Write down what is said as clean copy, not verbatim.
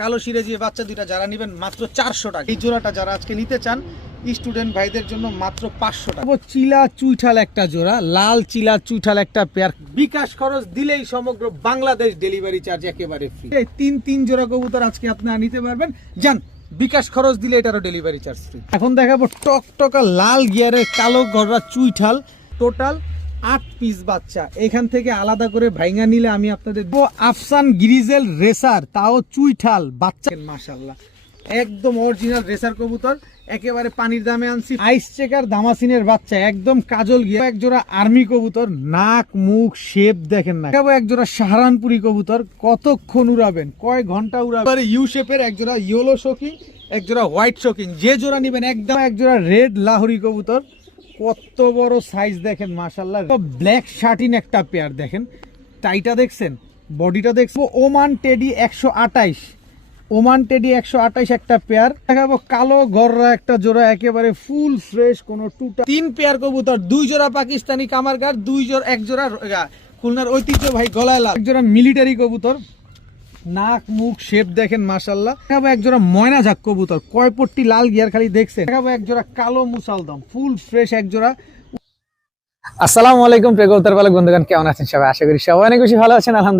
কালো সিরাজি বাচ্চা দুইটা যারা নেবেন মাত্র 400 টাকা। এই জোড়াটা যারা আজকে নিতে চান স্টুডেন্ট ভাইদের জন্য মাত্র 500 টাকা। চিলা চুইঠাল একটা জোড়া, লাল চিলা চুইঠাল একটা পেয়ার। বিকাশ খরচ দিলেই সমগ্র বাংলাদেশ ডেলিভারি চার্জ একেবারে ফ্রি। এই তিন জোড়া কবুতর আজকে আপনারা নিতে পারবেন। যান, বিকাশ খরচ দিলে এটারও ডেলিভারি চার্জ ফ্রি। এখন দেখাবো টকটকা লাল গিয়ারের কালো গড়া চুইঠাল, টোটাল 8 পিস বাচ্চা। এখান থেকে আলাদা করে ভাইঙ্গা নিলে আমি আপনাদের আফসান গ্রিজেল রেসার, তাও চুইঠাল বাচ্চা। মাশাআল্লাহ একদম অরিজিনাল রেসার কবুতর, একেবারে পানির দামে আনছি। আইস চেকার দামাসিনের বাচ্চা, একদম কাজল গিয়া। এক জোড়া আর্মি কবুতর, নাক মুখ শেপ দেখেন না। এক জোড়া সাহারানপুরি কবুতর, কতক্ষণ উড়াবেন, কয় ঘন্টা উড়াবেন। ইউ শেপের এক জোড়া ইয়েলো শোকিং, এক জোড়া হোয়াইট শোকিং। যে জোড়া নিবেন একদম। এক জোড়া রেড লাহোরি কবুতর, কত বড় সাইজ দেখেন মাশাআল্লাহ। ব্ল্যাক শার্টিন একটা পেয়ার দেখেন, টাইটা দেখছেন, বডিটা দেখছেন। ওমান টেডি 128, ওমান টেডি 128 একটা পেয়ার দেখাবো। কালো গররা একটা জোড়া, একেবারে ফুল ফ্রেশ, কোন টুটা। 3 পেয়ার কবুতর, 2 জোড়া পাকিস্তানি কামারগার, এক জোড়া খুলনার ঐতিহ্য ভাই গলায় লাল। এক জোড়া মিলিটারি কবুতর, নাক মুখ শেপ দেখেন মাশাআল্লাহ। দেখাবো এক জোড়া ময়না ঝাক কবুতর, কয় পট্টি লাল গিয়ার খালি দেখছেন। দেখাবো এক জোড়া কালো মুসালদম, ফুল ফ্রেশ এক জোড়া। আসসালামু আলাইকুম প্রিয় কবুতর পালক বন্ধুগণ, কেমন আছেন সবাই? আশা করি সবাই অনেক বেশি ভালো আছেন। আলহামদুলিল্লাহ